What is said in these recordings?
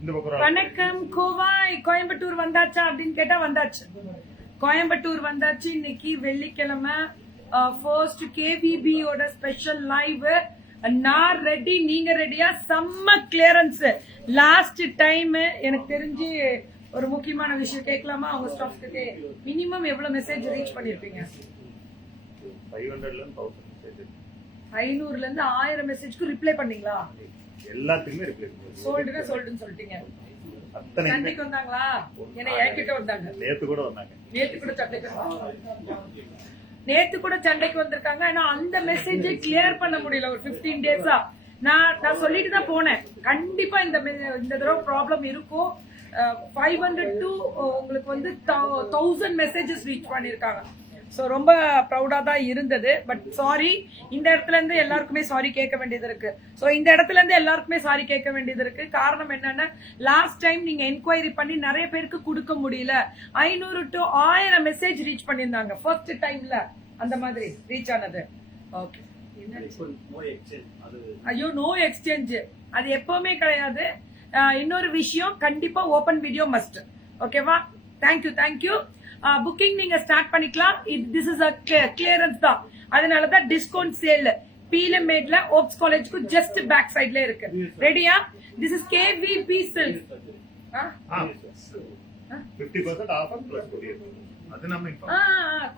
வணக்கம் கோவாய் கோயம்புத்தூர் வந்தாச்சா அப்படின்னு கேட்டா வந்தாச்சு. கோயம்புத்தூர் வந்தாச்சு. இன்னைக்கு வெள்ளிக்கிழமை ஃபர்ஸ்ட் கேவிபி ஓட ஸ்பெஷல் லைவ். நான் ரெடி, நீங்க ரெடியா? செம்ம கிளியரன்ஸ். லாஸ்ட் டைம் எனக்கு தெரிஞ்சு ஒரு முக்கியமான விஷயம் கேட்கலாமா? அவங்க ஸ்டாஃப்க்கு மினிமம் எவ்வளவு மெசேஜ் ரீச் பண்ணிருப்பீங்க? 500ல இருந்து 1000 மெசேஜ்க்கு ரிப்ளை பண்ணீங்களா? எல்லாத்துக்குமே ரிப்ளை சொல்லிட்டுன்னு சொல்லிட்டீங்க. சண்டைக்கு வந்தாங்களா? என்ன என்கிட்ட வந்தாங்க. நேத்து கூட சண்டைக்கு வந்திருக்காங்க. ஆனா அந்த மெசேஜை கிளியர் பண்ண முடியல ஒரு 15 டேஸா. நான் சொல்லிட்டு தான் போனேன், கண்டிப்பா இந்த தடவை ப்ராப்ளம் இருக்கும். 500 to உங்களுக்கு வந்து 1000 மெசேஜஸ் ரீச் பண்ணிருக்காங்க. ஸோ ரொம்ப ப்ரௌடா தான் இருந்தது. பட் சாரி, இந்த இடத்துல இருந்து எல்லாருக்குமே சாரி கேட்க வேண்டியது இருக்கு. ஸோ இந்த இடத்துல இருந்து எல்லாருக்குமே சாரி கேட்க வேண்டியது இருக்கு. காரணம் என்னன்னா, லாஸ்ட் டைம் நீங்க என்கொயரி பண்ணி நிறைய பேருக்கு கொடுக்க முடியல. 500 to 1000 மெசேஜ் ரீச் பண்ணியிருந்தாங்க ஃபர்ஸ்ட் டைம்ல. அந்த மாதிரி ரீச் ஆனது. ஓகே, ஐயோ நோ எக்ஸ்சேஞ்ச், அது எப்பவுமே கிடையாது. இன்னொரு விஷயம், கண்டிப்பா ஓபன் வீடியோ மஸ்ட். ஓகேவா? தேங்க்யூ. புக்கிங் நீங்க ஸ்டார்ட் பண்ணிக்கலாம். திஸ் இஸ் கிளியரன்ஸ் தான், அதனாலதான் டிஸ்கவுண்ட் சேல் பீலமேட்ல ஓப்ஸ் காலேஜ்க்கு ஜஸ்ட் பேக் சைட்ல இருக்கு. ரெடியா? This is KVP silk. 50% offer plus courier. அது நம்ம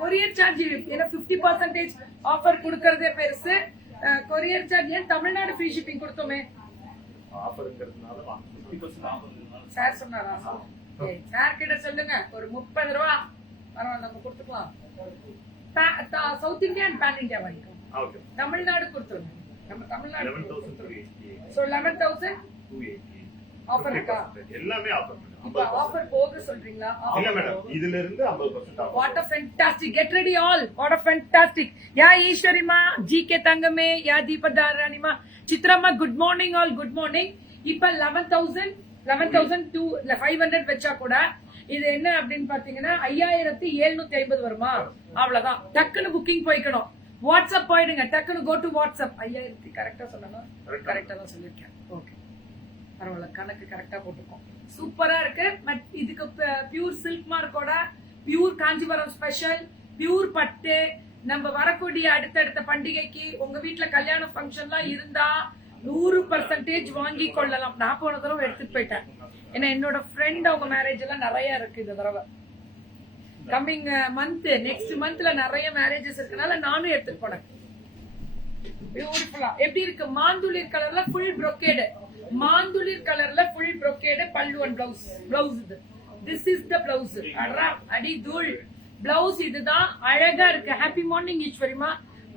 கொரியர் சார்ஜ் ஏன்னா 50% ஆஃபர் கொடுக்கறதே பெருசு. கொரியர் சார்ஜ் ஏன் Tamil Nadu free shipping கொடுத்தோமே. ஆஃபர்ங்கிறதுனால 50% offer sir சொன்னாரா? சார் கிட்ட சொல்லுங்க, ஒரு 30 ரூபா பரவாயில்ல நம்ம கொடுத்துக்கலாம். South India and pan India வரைக்கும் தமிழ்நாடு கொடுத்துருங்க. நம்ம தமிழ்நாடு 11,280 ஆஃபர் இருக்கா? எல்லாமே ஆஃபர். இப்ப ஆஃபர் போக சொல்றீங்களா? இல்ல மேடம், இதுல இருந்து 50% offer. What a fantastic, get ready all, what a fantastic. யா ஈஸ்வரிமா, ஜிகே தங்கமே, யா தீபதாரணிமா, சித்ரம்மா, good morning all, good morning. இப்ப 11,500 வச்சா கூட இது என்ன அப்படின்னு பாத்தீங்கன்னா 5,750 வருமா? அவ்வளவுதான். டக்குன்னு புக்கிங் போய்க்கணும். வாட்ஸ்அப் போயிடுங்க, டக்குன்னு கோ டு வாட்ஸ்அப். 5,000 கரெக்டா சொன்னா? கரெக்டா தான் சொல்லிருக்கேன். ஓகே, பரவாயில்ல, கணக்கு கரெக்டா போட்டுக்கோம். சூப்பரா இருக்கு. பட் இதுக்கு பியூர் சில்க் மார்க்கோட பியூர் காஞ்சிபுரம் ஸ்பெஷல் பியூர் பட்டு. நம்ம வரக்கூடிய அடுத்தடுத்த பண்டிகைக்கு உங்க வீட்டுல கல்யாண ஃபங்க்ஷன்லாம் இருந்தா 100% வாங்கி கொள்ளலாம். நான் போன தடவை எடுத்துட்டு போயிட்டேன். ஏன்னா என்னோட ஃப்ரெண்ட் அவங்க மேரேஜ் எல்லாம் நிறைய இருக்கு இந்த தடவை. கம்மிங் மந்த், நெக்ஸ்ட் மந்த்ல நிறைய மேரேஜஸ் இருக்கனால நானும் எடுத்துட்டு போனேன். பியூட்டிஃபுல்லா எப்படி இருக்கு? மாந்துளிர் கலர்ல ஃபுல் ப்ரோகேட். மாந்துளிர் கலர்ல ஃபுல் ப்ரோகேட். பல்லு அண்ட் பிளவுஸ் இது. This is the blouse. அடி தூள் பிளவுஸ் இதுதான். அழகா இருக்கு. ஹாப்பி மார்னிங் ஈஸ்வரிமா,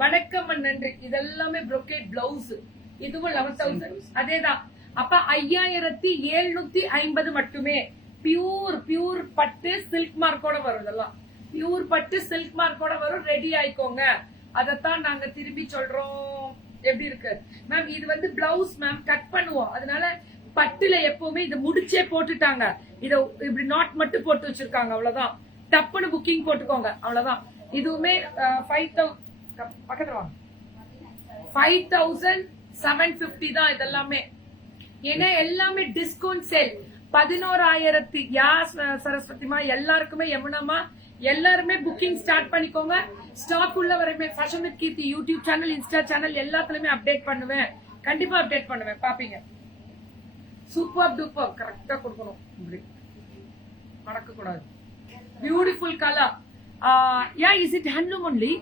வணக்கம் நன்றி. இதெல்லாமே ப்ரோகேட் பிளவுஸ். இதுவும் 11,000. அதேதான். அப்ப 5,750 மட்டுமே. பியூர் பட்டு சில்க் மார்க்கோட வரும். இதெல்லாம் பியூர் பட்டு சில்க் மார்க்கோட வரும். ரெடி ஆயிக்கோங்க. அதத்தான் நாங்க திரும்பி சொல்றோம். எப்படி இருக்கு மேம்? இது வந்து பிளவுஸ் மேம், கட் பண்ணுவோம். அதனால பட்டுல எப்பவுமே இது முடிச்சே போட்டுட்டாங்க. இத இப்படி நாட் மட்டும் போட்டு வச்சிருக்காங்க. அவ்வளவுதான். டப்புன்னு புக்கிங் போட்டுக்கோங்க. அவ்வளவுதான். இதுவுமே 5,000 பக்கத்துல வாங்க. 5,750 தான் இதெல்லாமே. ஏன்னா எல்லாமே டிஸ்கவுண்ட் சேல். 11,000. யா சரஸ்வதிமா, எல்லாருக்குமே, யமுனாமா, எல்லாருமே புக்கிங் ஸ்டார்ட் பண்ணிக்கோங்க. ஸ்டாக் உள்ள வரைமே fashion with Keerthi YouTube channel, insta channel எல்லாத்துலயுமே அப்டேட் பண்ணுவேன். கண்டிப்பா அப்டேட் பண்ணுவேன், பாப்பீங்க. சூப்பர் டூப்பர் கரெக்டா கொடுக்கணும். இப்படி மறக்க கூடாது. Beautiful colour. Yeah is it handloom only?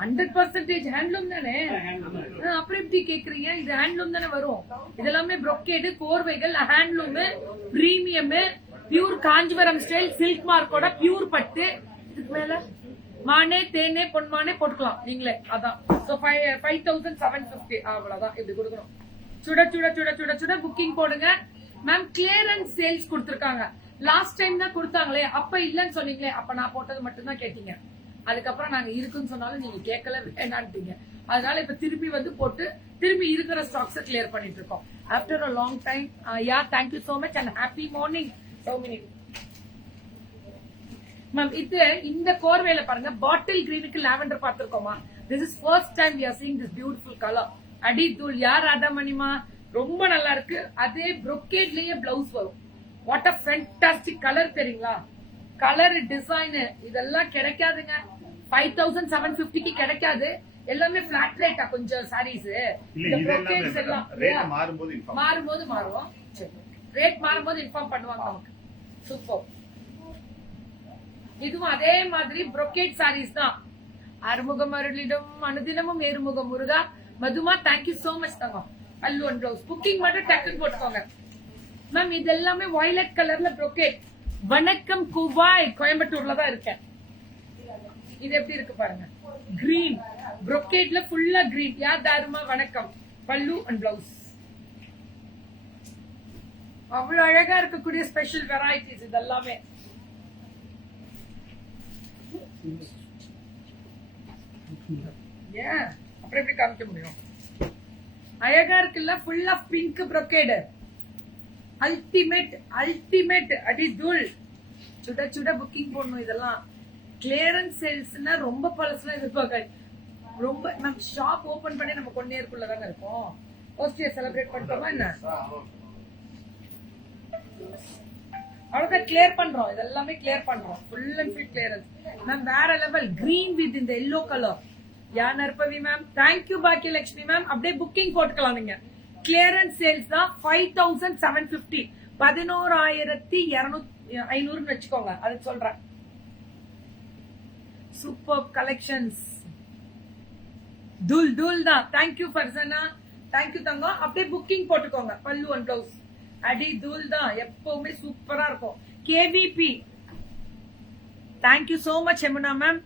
100% handloom தானே? அப்புறம் எப்படி கேக்குறீங்க? இது ஹேண்ட்லூம் தானே வரும். இதெல்லாமே ப்ரோகேடு, கோர்வைகள், handloom, premium, pure Kanchipuram style silk மார்க்கோட பியூர் பட்டு. இதுக்கு மேல மானே தேனே பொன்மானே போட்டுக்கலாம் நீங்களே. அதான். 5,750 அவ்வளவுதான். இப்படி கொடுக்கணும். சுட சுட சுட சுட சுட புக்கிங் போடுங்க மேம். கிளியரன்ஸ் சேல்ஸ் கொடுத்திருக்காங்க. லாஸ்ட் டைம் தான் கொடுத்தாங்களே, அப்ப இல்லன்னு சொன்னீங்களே. அப்ப நான் போட்டது மட்டும் தான் கேட்டீங்க. அதுக்கப்புறம் நாங்க இருக்குன்னு சொன்னாலும் நீங்க கேட்கல, வேண்டான்ட்டீங்க. அதனால இப்ப திருப்பி வந்து போட்டு திருப்பி இருக்கிற ஸ்டாக்ஸ் கிளியர் பண்ணிட்டு இருக்கோம். After a long time. Yeah thank you so much and happy morning. Ma'am இது இந்த கோர்வேல பாருங்க, பாட்டில் கிரீனுக்கு லாவெண்டர் பார்த்திருக்கோமா? This is first time we are seeing this beautiful color. அடி தூள். யார் ராதாமணிமா, ரொம்ப நல்லா இருக்கு. அதே brocade-லயே பிளவுஸ் வரும். வாட் அ ஃபேண்டாஸ்டிக் கலர் தெரியுங்களா? கலர் டிசைன் இதெல்லாம் கிடைக்காதுங்க. 5750க்கு கிடைக்காது. எல்லாமே ஃபிளாட் ரேட்டா கொஞ்சம் சாரீஸ். இந்த brocades எல்லாம் ரேட் மாறும்போது இன்ஃபார்ம் மாறும். சரி, ரேட் மாறும்போது இன்ஃபார்ம் பண்ணுவாங்க நமக்கு. சூப்பர். இதுவும் அதே மாதிரி brocade sarees தான். அறுமுகம் அருளிடம் அனுதினமும் ஏறுமுகம் முருகா. மதுமா தேங்க்யூ சோ மச் தங்கம். பல்லு அண்ட் பிளவுஸ் புக்கிங் மட்டும் டக்குன்னு போட்டுக்கோங்க மேம். இது எல்லாமே வயலட் கலர்ல brocade. வணக்கம் குவாய், கோயம்புத்தூர்ல தான் இருக்கேன். இது எப்படி இருக்கு பாருங்க, கிரீன் brocade-ல ஃபுல்லா கிரீன். யார் தாருமா வணக்கம். பல்லு அண்ட் பிளவுஸ் அவ்வளவு அழகா இருக்கக்கூடிய ஸ்பெஷல் வெரைட்டிஸ் இதெல்லாமே. ஏன் அப்புறம் எப்படி காமிக்க முடியும்? அழகா இருக்குல்ல, full of pink brocade. Ultimate அடி தூள். சுட சுட புக்கிங் போடணும். இதெல்லாம் கிளியரன்ஸ் சேல்ஸ்னா ரொம்ப பழசுலாம் எதிர்பார்க்காது. ரொம்ப நம்ம ஷாப் ஓபன் பண்ணி நம்ம கொண்டேருக்குள்ளதாங்க இருக்கோம். ஃபர்ஸ்ட் இயர் செலிப்ரேட் பண்ணிட்டோமா என்ன? அவ்வளவுதான் கிளியர் பண்றோம். இதெல்லாமே கிளியர் பண்றோம். Full and full clearance ma'am. வேற லெவல் கிரீன் வித் இந்த எல்லோ கலர். யா நற்பவி மேம், தேங்க்யூ பாக்கியலட்சுமி மேம். அப்படியே புக்கிங் போட்டுக்கலாம் நீங்க. கிளியரன்ஸ் சேல்ஸ் தான் 5750. 11,500 வச்சுக்கோங்க. அது சொல்றேன். Super collections. தூள் தான். தேங்க்யூ ஃபர்சனா, தேங்க்யூ தங்கம். அப்படியே புக்கிங் போட்டுக்கோங்க. பல்லு அண்ட் பிளவுஸ் அடி தூள் தான். எப்பவுமே சூப்பரா இருக்கும். KVP thank you so much Yamuna ma'am.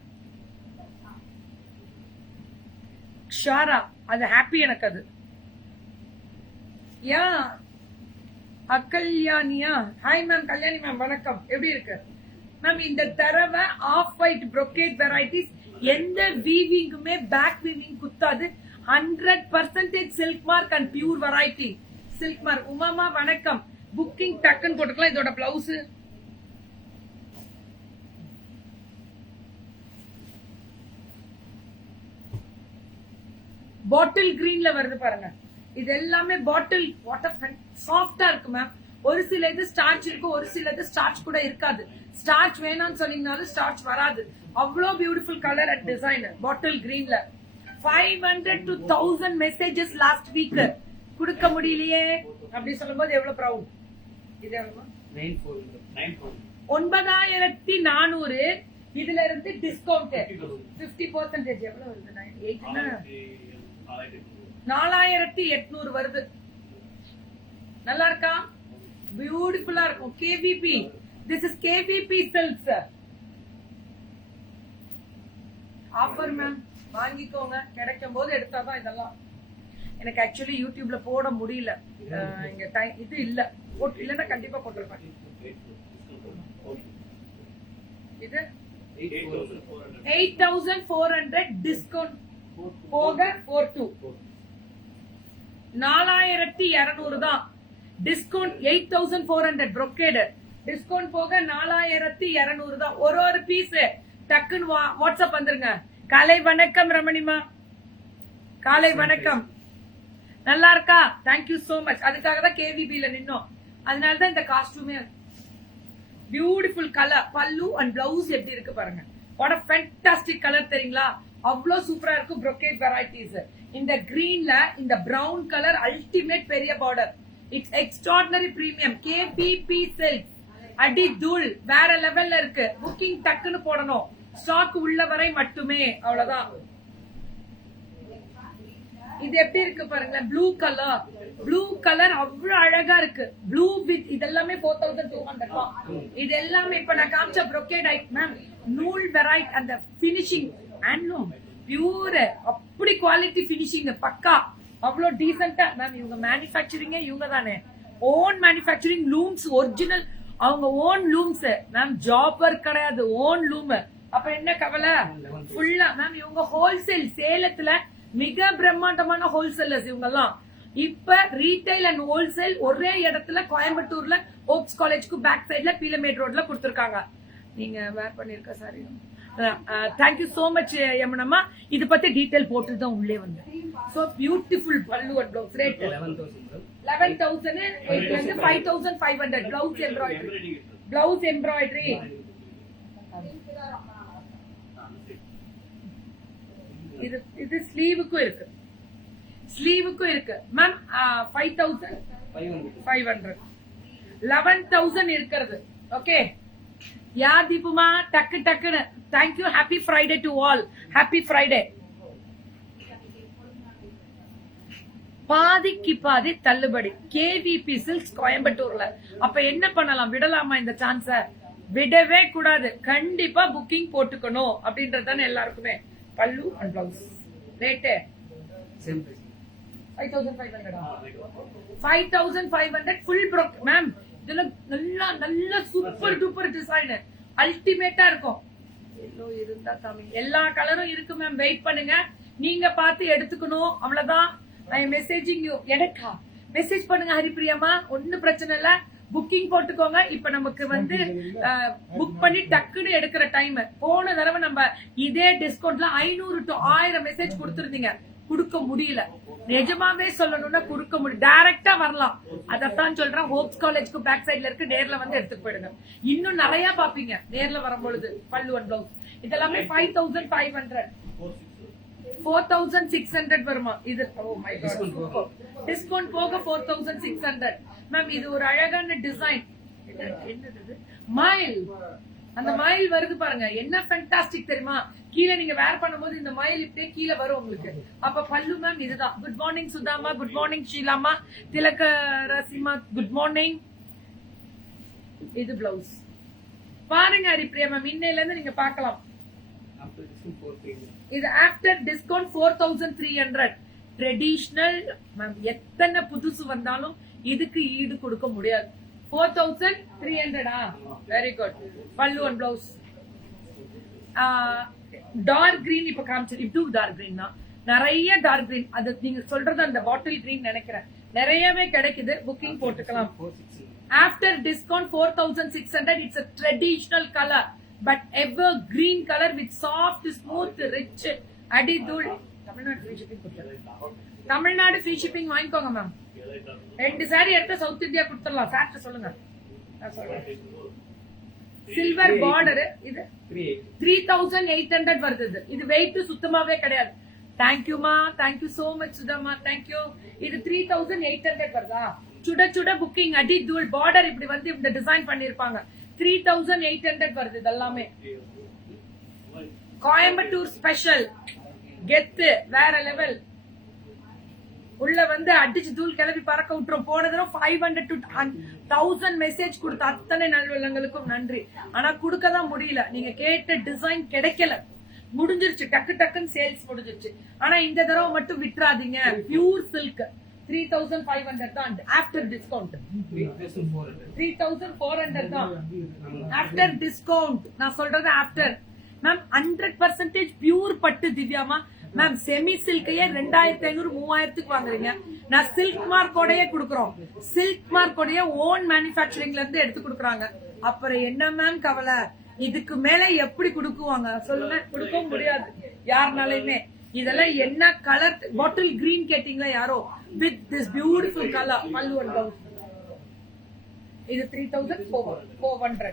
ஷாரா அது ஹாப்பி எனக்கு. அது யா அக்கல்யானியா. Hi ma'am. கல்யாணி மேம் வணக்கம். எப்படி இருக்கு மேம்? இந்த தரவை ஆஃப் ஒயிட் brocade வெரைட்டிஸ் எந்த வீவிங்குமே பேக் வீவிங் குத்தாது. 100% silk mark and pure variety silk mark. உமாமா வணக்கம். புக்கிங் டக்குன்னு போட்டுக்கலாம். இதோட பிளவுஸ் பாட்டில் கிரீன்ல வருது பாருங்க. இது எல்லாமே பாட்டில் வாட்டர் சாஃப்டா இருக்கு மேம். ஒரு சில இது ஸ்டார்ச் இருக்கு, ஒரு சில இது ஸ்டார்ச் கூட இருக்காது. ஸ்டார்ச் வேணாம்னு சொன்னீங்கனாலும் ஸ்டார்ச் வராது. அவ்வளோ beautiful colour and design bottle கிரீன்ல. 500 to 1000 மெசேஜஸ் லாஸ்ட் வீக். கொடுக்க முடியலையே அப்படி சொல்லும்போது எவ்வளவு ப்ரௌட். இது எவ்வளவு? 9400. இதுல இருந்து டிஸ்கவுண்ட் 50% எவ்வளவு வருது? 4800 வருது. நல்லா இருக்கா? பியூட்டிஃபுல்லா இருக்கும். KVP. This is KVP silks. Offer ma'am. வாங்கிக்கோங்க. கிடைக்கும் போது எடுத்தாதான் இதெல்லாம். எனக்கு ஆக்சுவலி யூடியூப்ல போட முடியல. இங்க டைம் இது இல்ல. இல்லன்னா கண்டிப்பா போட்டிருப்பேன். இது 8400 டிஸ்கவுண்ட் போக 42. 4200 தான் டிஸ்கவுண்ட். 8400 brocade டிஸ்கவுண்ட் போக 4200 தான். ஒரு பீஸ் டக்குன்னு வாட்ஸ்அப் வந்துருங்க. காலை வணக்கம் ரமணிமா. காலை வணக்கம். நல்லா இருக்கா? Thank you so much. அதுக்காக தான் கேவிபில நின்னோம். அதனாலதான் இந்த காஸ்டியூமே. Beautiful colour. பல்லு அண்ட் பிளவுஸ் எப்படி இருக்கு பாருங்க. வாட் a fantastic கலர் தெரியுங்களா? அவ்வளவு சூப்பரா இருக்கும் brocade வெரைட்டிஸ். இந்த கிரீன்ல இந்த பிரவுன் கலர் அல்டிமேட் பெரிய border. It's extraordinary premium. KPP silks அடி தூள். வேற லெவல்ல இருக்கு. புக்கிங் டக்குன்னு போடணும். ஸ்டாக் உள்ள வரை மட்டுமே. அவ்வளவுதான். இது எப்படி இருக்கு பாருங்க. ப்ளூ கலர் அவ்வளவு அழகா இருக்கு. ப்ளூ வித் இதெல்லாமே 4200 தான். இது எல்லாமே இப்ப நான் காமிச்ச brocade மேம். நூல் வெரைட்டி அந்த பினிஷிங் ஹேண்ட்லூம் பியூர். அப்படி குவாலிட்டி பினிஷிங் பக்கா. அவ்வளவு டீசென்டா மேம். இவங்க மேனுஃபேக்சரிங் இவங்க தானே. Own manufacturing looms original. அவங்க ஓன் லூம்ஸ் மேம். ஜாப்பர் கிடையாது. Own loom. அப்ப என்ன கவலை? ஃபுல்லா மேம். இவங்க ஹோல்சேல் சேலத்துல மிக பிரம்மாண்டமான ஹோல்சேலர்ஸ் இவங்க எல்லாம். இப்ப ரீட்டைல் அண்ட் ஹோல்சேல் ஒரே இடத்துல கோயம்புத்தூர்ல ஓப்ஸ் காலேஜ்க்கு பேக் சைட்ல பீலமேட் ரோட்ல கொடுத்திருக்காங்க. நீங்க வேர் பண்ணிருக்க சாரி. தேங்க்யூ சோ மச் யமுனம்மா. இது பத்தி டீடைல் போட்டு தான் உள்ளே வந்தேன். சோ பியூட்டிஃபுல் பல்லு அண்ட் பிளவுஸ். ரேட் 11,000. 11,000 இதுல இருந்து 5,500 பிளவுஸ் எம்ப்ராய்டரி இது ஸ்லீவுக்கும் இருக்கு மேம் 5,500 11,000 இருக்கிறது ஓகே யா தீபுமா டக்குன்னு thank you happy Friday to all happy Friday பாதிக்கு பாதி தள்ளுபடி கேவிபி சில்க்ஸ் கோயம்புத்தூர்ல அப்ப என்ன பண்ணலாம் விடலாமா இந்த சான்ஸ விடவே கூடாது கண்டிப்பா புக்கிங் போட்டுக்கணும் அப்படின்றதுதானே எல்லாருக்குமே பல்லு and blouse rate 5,500 full brocade ma'am இதுல நல்ல சூப்பர் டூப்பர் டிசைன் அல்டிமேட்டா இருக்கும் இருந்தா எல்லா கலரும் இருக்கு மேம் வெயிட் பண்ணுங்க நீங்க பார்த்து எடுத்துக்கணும் அவ்வளவுதான் ஐ மெசேஜிங் யூ எனக்கா மெசேஜ் பண்ணுங்க ஹரிப்பிரியாமா ஒன்னும் பிரச்சனை இல்ல புக்கிங் போட்டுக்கோங்க இப்ப நமக்கு வந்து புக் பண்ணி டக்குன்னு எடுக்கிற டைம் போன தடவை நம்ம இதே டிஸ்கவுண்ட்ல 500 to 1000 மெசேஜ் கொடுத்திருந்தீங்க கொடுக்க முடியல நிஜமாவே சொல்லணும்னா கொடுக்க முடியும் டைரக்டா வரலாம் அதத்தான் சொல்றேன் ஹோப்ஸ் காலேஜ்க்கு பேக் சைட்ல இருக்கு நேர்ல வந்து எடுத்துட்டு போயிடுங்க இன்னும் நிறைய பாப்பீங்க நேர்ல வரும்பொழுது பல்லு அண்ட் பிளவுஸ் இதெல்லாமே 5,500 4,600 வருமா இது ஓ மை காட் டிஸ்கவுண்ட் போக 4,600 மேம் இது ஒரு அழகான டிசைன் என்னது மயில் அந்த மயில் வருது பாருங்க என்ன ஃபேண்டாஸ்டிக் தெரியுமா கீழே நீங்க வேர் பண்ணும்போது இந்த மயில் இப்படியே கீழே வரும் உங்களுக்கு அப்ப பல்லு மேம் இதுதான் குட் மார்னிங் சுதாமா குட் மார்னிங் ஷீலாமா திலக ரசிமா குட் மார்னிங் இது பிளவுஸ் பாருங்க ஹரிப்ரியா மேம் இன்னையில இருந்து நீங்க பார்க்கலாம் இது ஆஃப்டர் டிஸ்கவுண்ட் 4,300 ட்ரெடிஷனல் மேம் எத்தனை புதுசு வந்தாலும் இதுக்கு ஈடு கொடுக்க முடியாது 4,300 வெரி குட் பல்லு அண்ட் பிளவுஸ் டார்க் கிரீன் இப்ப காமிச்சது இது டார்க் கிரீன் தான் நிறைய டார்க் கிரீன் அது நீங்க சொல்றது அந்த பாட்டில் கிரீன் நினைக்கிறேன் நிறையவே கிடைக்குது புக்கிங் போட்டுக்கலாம் after discount 4,600 it's a traditional color but ever green color with soft smooth rich அடிதூள் தமிழ்நாடு ஃப்ரீ ஷிப்பிங் வாங்கிக்கோங்க மேம் 2 சாரி எடுத்து சவுத் இந்தியா கொடுத்துடலாம் சார்ட்ட சொல்லுங்க சில்வர் பார்டர் இது 3,800 வருது இது வெயிட் சுத்தமாவே கிடையாது தேங்க்யூமா தேங்க்யூ சோ மச் சுதாமா தேங்க்யூ இது 3,800 வருதா சுட சுட புக்கிங் அடி தூள் பார்டர் இப்படி வந்து இந்த டிசைன் பண்ணிருப்பாங்க 3,800 வருது இதெல்லாமே கோயம்புத்தூர் ஸ்பெஷல் கெத்து வேற லெவல் உள்ள வந்து அடிச்சு தூள் கிளப்பி பறக்க விட்டுரும் போனதும் 500 to 1,000 மெசேஜ் கொடுத்த அத்தனை நல்வள்ளங்களுக்கும் நன்றி ஆனா கொடுக்கதான் முடியல நீங்க கேட்ட டிசைன் கிடைக்கல முடிஞ்சிருச்சு டக்குன்னு சேல்ஸ் முடிஞ்சிருச்சு ஆனா இந்த தடவை மட்டும் விட்டுறாதீங்க பியூர் சில்க் 3,500 தான் ஆஃப்டர் டிஸ்கவுண்ட் 3,400 தான் ஆஃப்டர் டிஸ்கவுண்ட் நான் சொல்றது ஆஃப்டர் மேம் 100% பியூர் பட்டு திவ்யாமா மேம் செமி சில்கையே 2,500 3,000 வாங்குறீங்க நான் சில்க் மார்க்கோடயே குடுக்குறோம் சில்க் மார்க்கோடயே ஓன் மேனுஃபேக்சரிங்ல இருந்து எடுத்து குடுக்குறாங்க அப்புறம் என்ன மேம் கவலை இதுக்கு மேல எப்படி குடுக்குவாங்க சொல்லுங்க கொடுக்க முடியாது யாருனாலுமே இதெல்லாம் என்ன கலர் பாட்டில் கிரீன் கேட்டீங்களா யாரோ வித் திஸ் பியூட்டிஃபுல் கலர் பல்லு அண்ட் பிளவுஸ் இது 3,400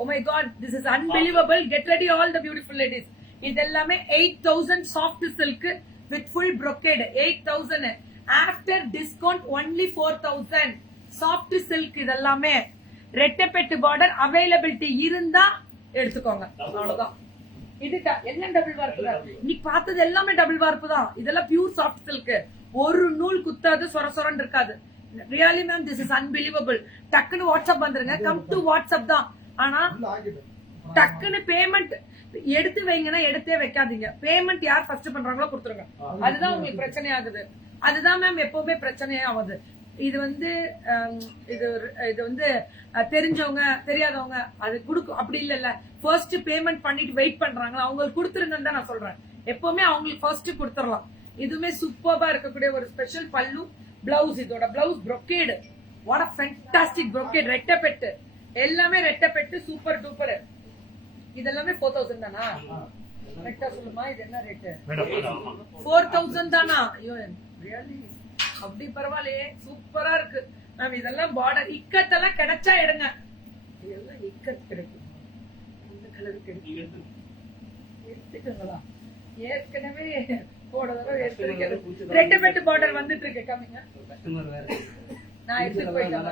Oh my god, this is unbelievable. Get ready all the beautiful ladies. இதெல்லாமே 8,000 soft silk with full brocade 8,000 after discount only 4,000 soft silk இதெல்லாமே ரெட்டப்பெட்டு border availability இருந்தா எடுத்துக்கோங்க அவ்வளவுதான் இது என்ன டபுள் வார்ப்பு தான் இன்னைக்கு பார்த்தது எல்லாமே டபுள் வார்ப்பு தான் இதெல்லாம் பியூர் சாஃப்ட் சில்க் ஒரு நூல் குத்தாது சொரன்னு இருக்காது really ma'am this is unbelievable டக்குன்னு வாட்ஸ்அப் வந்துருங்க கம் டு வாட்ஸ்அப் தான் ஆனா டக்குன்னு பேமெண்ட் எடுத்து வைங்கன்னா எடுத்தே வைக்காதீங்க பேமெண்ட் யார் ஃபர்ஸ்ட் பண்றாங்களோ கொடுத்துருங்க அதுதான் உங்களுக்கு பிரச்சனை ஆகுது அதுதான் மேம் எப்பவுமே பிரச்சனையே ஆகுது இது வந்து இது வந்து தெரிஞ்சவங்க தெரியாதவங்க அது குடுக்கும் அப்படி இல்ல ஃபர்ஸ்ட் பேமெண்ட் பண்ணிட்டு வெயிட் பண்றாங்களா அவங்களுக்கு கொடுத்துருங்கன்னு தான் நான் சொல்றேன் எப்பவுமே அவங்களுக்கு ஃபர்ஸ்ட் கொடுத்துடலாம் இதுவுமே சூப்பர்பா இருக்கக்கூடிய ஒரு ஸ்பெஷல் பல்லு பிளவுஸ் இதோட blouse brocade what a fantastic brocade ரெட்டப்பெட்டு எல்லாமே ரெட்டப்பெட்டு சூப்பர் டூப்பர் இதெல்லாமே 4,000 தானா கரெக்ட்டா சொல்லுமா இது என்ன ரேட் 4,000 தானா ஐயோ ரியலி அப்படி பரவாயில்லையே, சூப்பரா இருக்கு மேம். இதெல்லாம் பார்டர் இக்கத்தெல்லாம் கிடைச்சா எடுங்க. இதெல்லாம் இக்கத் கிடைக்கும். இந்த கலர் கிடைக்கும், எடுத்துக்கங்களா? ஏற்கனவே போட தடவை எடுத்துருக்கேன். ரெண்டு பெட்டு பார்டர் வந்துட்டு இருக்கு. கம்மிங்க, நான் எடுத்துட்டு போயிட்டேன்.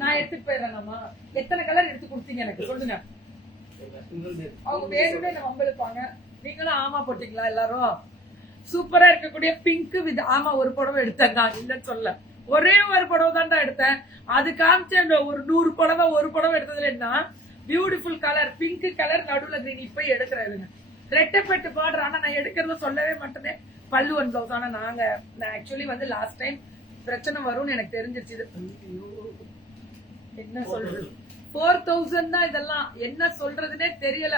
நான் எடுத்துட்டு போயிடுறேன்மா. எத்தனை கலர் எடுத்து கொடுத்தீங்க எனக்கு சொல்லுங்க. அவங்க வேணும்னே நம்ம வம்பிழுப்பாங்க. நீங்களும் ஆமா போட்டீங்களா எல்லாரும்? சூப்பரா இருக்கக்கூடிய பிங்க் வித் ஆமா ஒரு புடவை எடுத்தேன் நான், இல்லன்னு சொல்ல. ஒரே ஒரு புடவை தான்டா எடுத்தேன். அது காமிச்சேன். ஒரு 100 புடவை ஒரு புடவை எடுத்ததுல என்ன பியூட்டிஃபுல் கலர், பிங்க் கலர் நடுவுல கிரீன். இப்ப எடுக்கிறேன் ரெட்டப்பட்டு பார்டர். ஆனா நான் எடுக்கிறத சொல்லவே மாட்டேனே. பல்லு ஒன் பிளவுஸ். ஆனா நான் ஆக்சுவலி வந்து லாஸ்ட் டைம் பிரச்சனை வரும்னு எனக்கு தெரிஞ்சிருச்சு. என்ன சொல்றது, 4000 தான் இதெல்லாம். என்ன சொல்றதுன்னே தெரியல.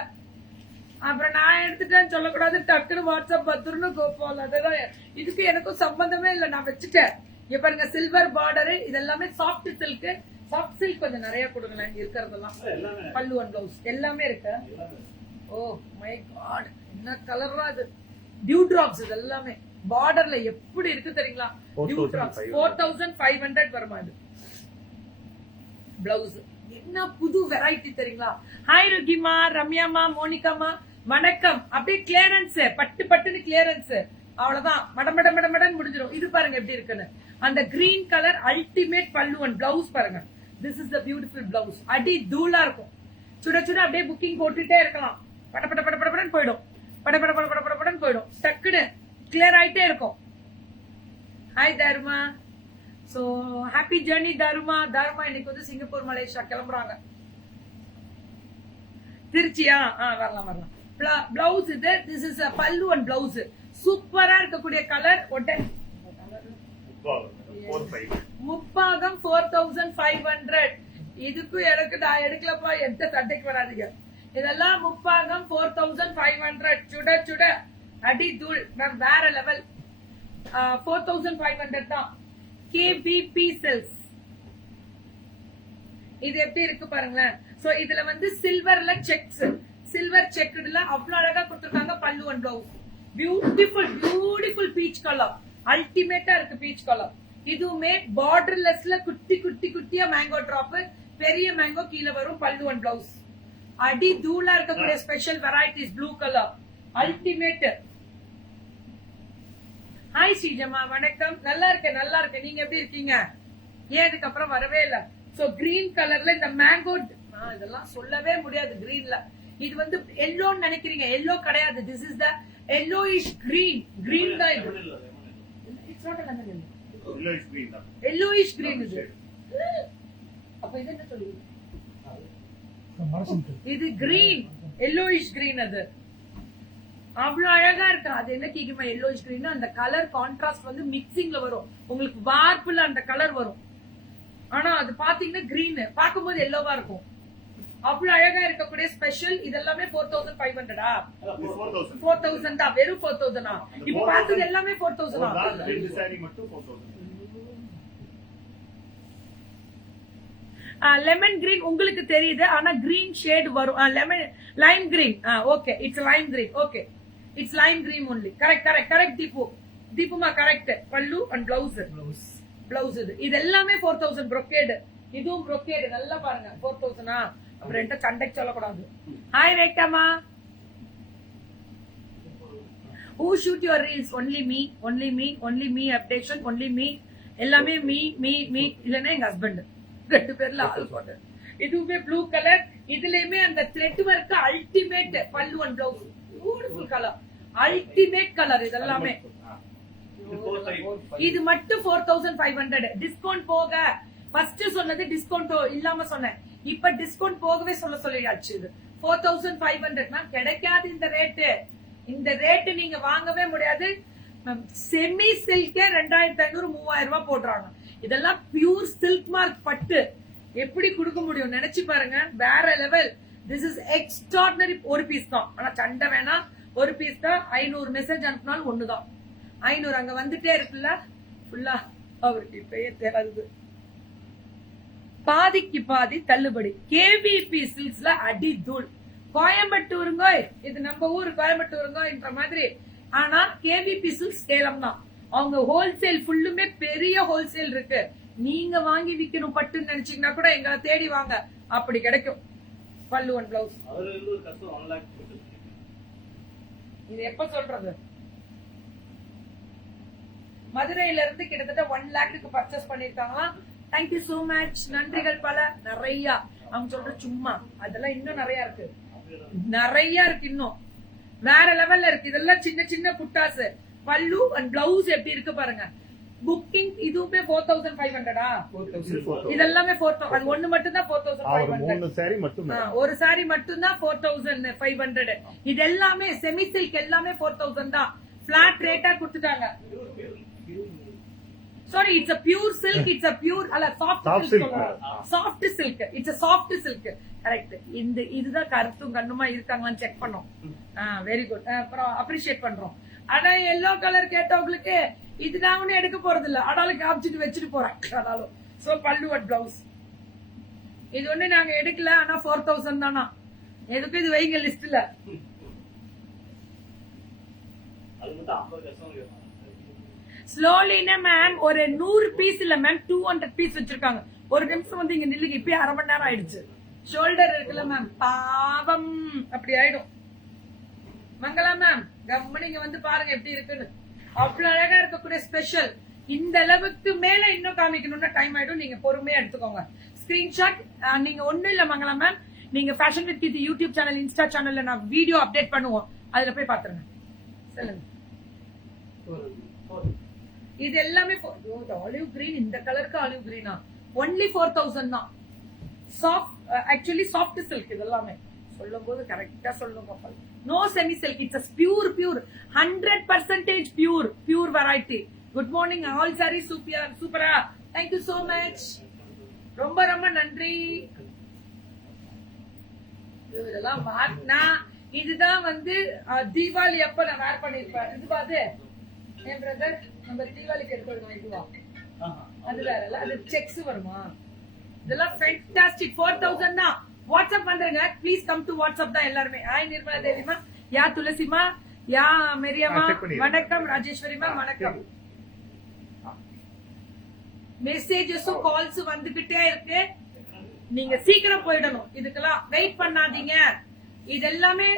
அப்புறம் நான் எடுத்துட்டேன்னு சொல்லக்கூடாது, டக்குனு வாட்ஸ்அப் பத்துருன்னு கோப்போம். அதுதான் இதுக்கு எனக்கும் சம்பந்தமே இல்லை, நான் வச்சுட்டேன். இங்க பாருங்க சில்வர் பார்டரு, இதெல்லாமே சாஃப்ட் சில்க். சாஃப்ட் சில்க் கொஞ்சம் நிறைய கொடுங்களேன் இருக்கிறதெல்லாம். பல்லு ஒன் பிளவுஸ் எல்லாமே இருக்கு. ஓ மை காட், என்ன கலரா இது. டியூ டிராப்ஸ் இது எல்லாமே பார்டர்ல எப்படி இருக்கு தெரியுங்களா? டியூ டிராப்ஸ் 4500 வருமா இது பிளவுஸ். என்ன புது வெரைட்டி தெரியுங்களா? ஹாய் ருகிமா, ரம்யாமா, மோனிகாமா வணக்கம். அப்படியே கிளியரன்ஸ், பட்டு பட்டுன்னு கிளியரன்ஸ். அவ்வளவுதான், மட மடன் முடிஞ்சிடும். இது பாருங்க எப்படி இருக்குன்னு. அந்த கிரீன் கலர் அல்டிமேட் பல்லுவன் பிளவுஸ் பாருங்க. This is the beautiful blouse. அடி தூளா இருக்கும். சுட சுட அப்படியே புக்கிங் போட்டுட்டே இருக்கலாம். பட பட பட படன்னு போயிடும். பட பட பட பட படன்னு போயிடும். டக்குன்னு கிளியர் ஆயிட்டே இருக்கும். ஹாய் தர்மா. சோ ஹாப்பி ஜர்னி தர்மா. தர்மா இன்னைக்கு வந்து சிங்கப்பூர் மலேசியா கிளம்புறாங்க. திருச்சியா? வரலாம் வரலாம். பிளவுஸ் இது. திஸ் இஸ் பல்லு அண்ட் பிளவுஸ். சூப்பரா இருக்கக்கூடிய கலர். முப்பாகம் 4500. இதுக்கும் எனக்கு நான் எடுக்கலப்பா, எந்த சட்டைக்கு வராதுங்க. இதெல்லாம் முப்பாகம் 4500. சுட சுட அடி தூள் மேம், வேற லெவல். 4500 தான். KVP sells. இது எப்படி இருக்கு பாருங்களேன். சோ இதுல வந்து சில்வர்ல செக்ஸ், சில்வர் செக்குடுல அவ்வளவு அழகா கொடுத்திருக்காங்க. பல்லு and blouse beautiful beautiful peach colour. அல்டிமேட்டா இருக்கு பீச் கலர். இதுவுமே பார்டர்லெஸ்ல குட்டி குட்டி குட்டியா மேங்கோ டிராப், பெரிய மேங்கோ கீழே வரும். பல்லு அண்ட் பிளவுஸ் அடி தூளா இருக்கக்கூடிய special varieties. Blue colour ultimate. Hi ஸ்ரீஜமா வணக்கம். நல்லா இருக்கேன் நல்லா இருக்கேன். நீங்க எப்படி இருக்கீங்க? ஏன் இதுக்கப்புறம் வரவே இல்ல. சோ கிரீன் கலர்ல இந்த மேங்கோ, இதெல்லாம் சொல்லவே முடியாது. கிரீன்ல இது வந்து எல்லோன்னு நினைக்கிறீங்க, எல்லோ கிடையாது. This is the yellowish green. Green தான் இது. It's not a lemon yellow. Yellowish green தான். எல்லோயிஷ் கிரீன் இது. அப்ப இது என்ன சொல்லுவீங்க? இது கிரீன், எல்லோயிஷ் கிரீன். அது அவ்வளவு அழகா இருக்கு. அது என்ன கேக்குமா எல்லோயிஷ் கிரீன்? அந்த கலர் கான்ட்ராஸ்ட் வந்து மிக்சிங்ல வரும். உங்களுக்கு வார்ப்புல அந்த கலர் வரும். ஆனா அது பாத்தீங்கன்னா கிரீன் பாக்கும்போது எல்லோவா இருக்கும். அவ்வளவு அழகா இருக்கக்கூடிய ஸ்பெஷல். இதெல்லாமே 4500. 4000 தான். வெறும் 4000. இப்ப பார்த்தது எல்லாமே 4000. லெமன் கிரீன் உங்களுக்கு தெரியுது, ஆனா கிரீன் ஷேட் வரும். Lemon lime green. Okay, it's lime green. Okay, it's lime green only. Correct correct correct Deepu. தீபுமா கரெக்ட். பல்லு அண்ட் பிளவுஸ். பிளவுஸ் இது எல்லாமே 4000 brocade. இதுவும் brocade. நல்லா பாருங்க 4000. அப்புறம் என்கிட்ட சண்டைக்கு சொல்லக்கூடாது. Hi ரேக்காமா. Who shoot your reels? Only me, only me, only me updation, only me. எல்லாமே மீ மீ மீ. இல்லன்னா எங்க ஹஸ்பண்ட். ரெண்டு பேர்ல ஆள் போட்டு. இதுவுமே ப்ளூ கலர். இதுலயுமே அந்த த்ரெட் ஒர்க் அல்டிமேட். பல்லு and blouse beautiful colour, ultimate colour. இதெல்லாமே இது மட்டும் 4500. டிஸ்கவுண்ட் போக ஃபர்ஸ்ட் சொன்னது டிஸ்கவுண்ட் இல்லாம சொன்னேன். இப்ப டிஸ்கவுண்ட் போகவே சொல்லியாச்சு. இது 4500 மேம். கிடைக்காது இந்த ரேட்டு. இந்த ரேட்டு நீங்க வாங்கவே முடியாது. செமி சில்கே 2500 3000 ரூபாய் போடுறாங்க. இதெல்லாம் பியூர் சில்க் மார்க் பட்டு. எப்படி கொடுக்க முடியும் நினைச்சு பாருங்க. வேற லெவல். This is extraordinary. ஒரு பீஸ் தான், ஆனா சண்டை வேணா. ஒரு பீஸ் தான். 500 மெசேஜ் அனுப்பினாலும் ஒண்ணுதான். 500 அங்க வந்துட்டே இருக்குல்ல ஃபுல்லா. அவருக்கு இப்பயே தெரியாது. பாதிக்கு பாதி தள்ளுபடி. KVP சில்க்ஸ்ல அடி தூள். கோயம்புத்தூருங்க, இது நம்ம ஊர் கோயம்புத்தூருங்கன்ற மாதிரி. ஆனா KVP சில்க்ஸ் சேலம் தான். அவங்க ஹோல்சேல் ஃபுல்லுமே பெரிய ஹோல்சேல் இருக்கு. நீங்க வாங்கி விக்கணும் பட்டுன்னு நினைச்சீங்கன்னா கூட எங்களை தேடி வாங்க, அப்படி கிடைக்கும். பல்லு அண்ட் பிளவுஸ். இது எப்ப சொல்றது? மதுரையில இருந்து கிட்டத்தட்ட 1 lakhக்கு பர்ச்சேஸ் பண்ணிருக்காங்களாம். Thank you so much. நன்றிகள் பல. நிறைய அவங்க சொல்ற சும்மா அதெல்லாம் இன்னும் நிறைய இருக்கு, நிறைய இருக்கு, இன்னும் வேற லெவல்ல இருக்கு. இதெல்லாம் சின்ன சின்ன புட்டாஸ். பல்லு அண்ட் பிளவுஸ் எப்படி இருக்கு பாருங்க. புக்கிங் இதுவுமே 4500. இதெல்லாமே 4000. அது ஒண்ணு மட்டும் தான் 4500. ஒரு சாரி மட்டும் தான் 4500. இது எல்லாமே செமி சில்க், எல்லாமே 4000 தான். பிளாட் ரேட்டா கொடுத்துட்டாங்க. Sorry, it's a pure silk. It's a pure soft silk. Soft silk. It's a soft silk. Correct. இதுதான் கருத்தும் கண்ணுமா இருக்காங்களான்னு செக் பண்ணோம். Very good. அப்புறம் அப்ரிஷியேட் பண்றோம். ஆனா எல்லோ கலர் கேட்டவங்களுக்கு இது நான் ஒண்ணு எடுக்க போறது இல்ல, ஆனாலும் காமிச்சிட்டு வச்சுட்டு போறேன். ஆனாலும் சோ பல்லு அட் பிளவுஸ் இது ஒண்ணு நாங்க எடுக்கல, ஆனா 4000 தானா. எதுக்கு இது வைங்க லிஸ்ட்ல. ஸ்லோலினா மேம் ஒரு 100 பீஸ் இல்ல மேம், 200 பீஸ் வச்சிருக்காங்க. ஒரு நிமிஷம் வந்து இங்க நில்லுங்க, இப்பயே அரை மணி நேரம் ஆயிடுச்சு. ஷோல்டர் இருக்குல்ல மேம், பாவம் அப்படி ஆயிடும். மங்களா மேம் கம்ம நீங்க வந்து பாருங்க எப்படி இருக்குன்னு. அவ்வளவு அழகா இருக்கக்கூடிய ஸ்பெஷல். இந்த அளவுக்கு மேல இன்னும் காமிக்கணும்னா டைம் ஆயிடும். நீங்க பொறுமையா எடுத்துக்கோங்க ஸ்கிரீன்ஷாட். நீங்க ஒண்ணும் இல்ல மங்களா மேம், நீங்க fashion with Keerthi YouTube channel, Insta சேனல்ல நான் வீடியோ அப்டேட் பண்ணுவோம், அதுல போய் பாத்துருங்க. சொல்லுங்க. இது எல்லாமே ஆலிவ் கிரீன். இந்த கலருக்கு ஆலிவ் கிரீனா ஒன்லி 4000 தான். Soft actually soft silk. இது எல்லாமே சொல்லும் போது கரெக்டா சொல்லுங்க. No semi silk. It's pure 100% pure variety. Good morning. All sari சூப்பரா. Thank you so much. ரொம்ப ரொம்ப நன்றி. இதெல்லாம் மாட்டினா இதுதான் வந்து தீபாவளி அப்ப நான் வேர் பண்ணிருப்பேன். இது பாது என் பிரதர் நம்ம தீபாவளிக்கு எடுத்து இதுவா அது வேற இல்ல, அது செக்ஸ் வருமா. இதெல்லாம் ஃபேண்டாஸ்டிக். 4000 தான். வாட்ஸ்அப் பண்றேங்க ப்ளீஸ். கம் டு வாட்ஸ்அப் தான் எல்லாருமே. ஹாய் நிர்மலா தேவிமா, யா துளசிமா, யா மெரியம்மா வணக்கம். ராஜேஸ்வரிமா வணக்கம். மெசேஜஸும் கால்ஸ் வந்துகிட்டே இருக்கு. நீங்க சீக்கிரம் போயிடணும். இதுக்கெல்லாம் வெயிட் பண்ணாதீங்க. இது எல்லாமே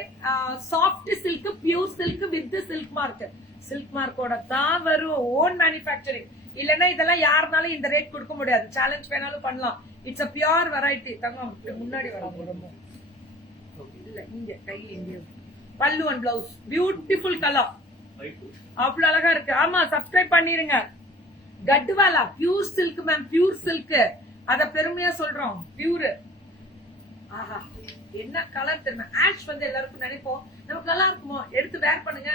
soft silk, pure silk with silk mark. Silk மார்க்கோட தான் வரும். Own manufacturing. இல்லன்னா இதெல்லாம் யாருனாலும் இந்த ரேட் கொடுக்க முடியாது. சேலஞ்ச் வேணாலும் பண்ணலாம். It's a pure variety. தங்கம் முன்னாடி வராம ரொம்ப இல்ல, இங்க கையில இங்க. பல்லு அண்ட் பிளவுஸ் பியூட்டிஃபுல் கலர். அவ்வளவு அழகா இருக்கு. ஆமா சப்ஸ்கிரைப் பண்ணிருங்க. கட்வாலா pure silk ma'am, pure silk. அத பெருமையா சொல்றோம். பியூர். ஆஹா என்ன கலர் தெரியுமா? ஆஷ் வந்து எல்லாருக்கும் நினைப்போம் நம்ம நல்லா இருக்குமோ, எடுத்து வேர் பண்ணுங்க.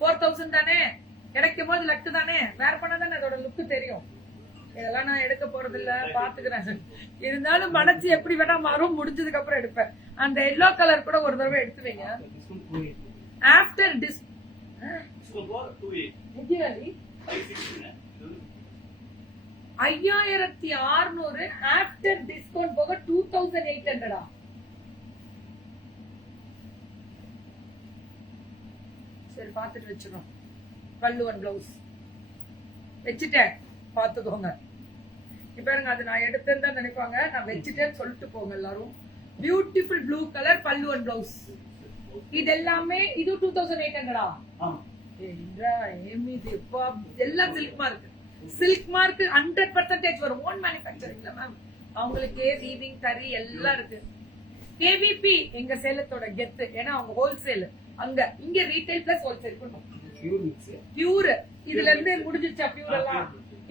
4000 தானே, கிடைக்கும் போது லக்கு தானே, வேர் பண்ணாதானே அதோட லுக்கு தெரியும். இதெல்லாம் நான் எடுக்க போறது இல்ல, பாத்துக்கிறேன். இருந்தாலும் மனசு எப்படி வேணா மாறும். முடிஞ்சதுக்கு அப்புறம் எடுப்பேன். அந்த எல்லோ கலர் கூட ஒரு தடவை எடுத்து வைங்க. ஆஃப்டர் 5600 ஆஃப்டர் டிஸ்கவுண்ட் போக 2800. சரி பாத்துட்டு வச்சிடும். பல்லு அண்ட் பிளவுஸ் வச்சுட்டேன், பாத்துக்கோங்க. இப்ப அது நான் எடுத்தேன்னு தான் நினைப்பாங்க. நான் வச்சுட்டேன்னு சொல்லிட்டு போங்க எல்லாரும். பியூட்டிஃபுல் ப்ளூ கலர் பல்லு அண்ட் பிளவுஸ். இது எல்லாமே இது 2800. எல்லாம் சில்க் மார்க். சில்க் மார்க் 100% வரும். ஓன் மேனுஃபேக்சரிங்ல மேம். அவங்களுக்கு வீவிங் தறி எல்லாம் இருக்கு. கேவிபி எங்க சேலத்தோட கெத்து. ஏன்னா அவங்க ஹோல்சேல். அங்க இங்க ரீட்டைல் பிளஸ் ஹோல்சேல் பண்ணும். பியூர் இதுல இருந்து முடிஞ்சிச்சா? பியூர் எல்லாம்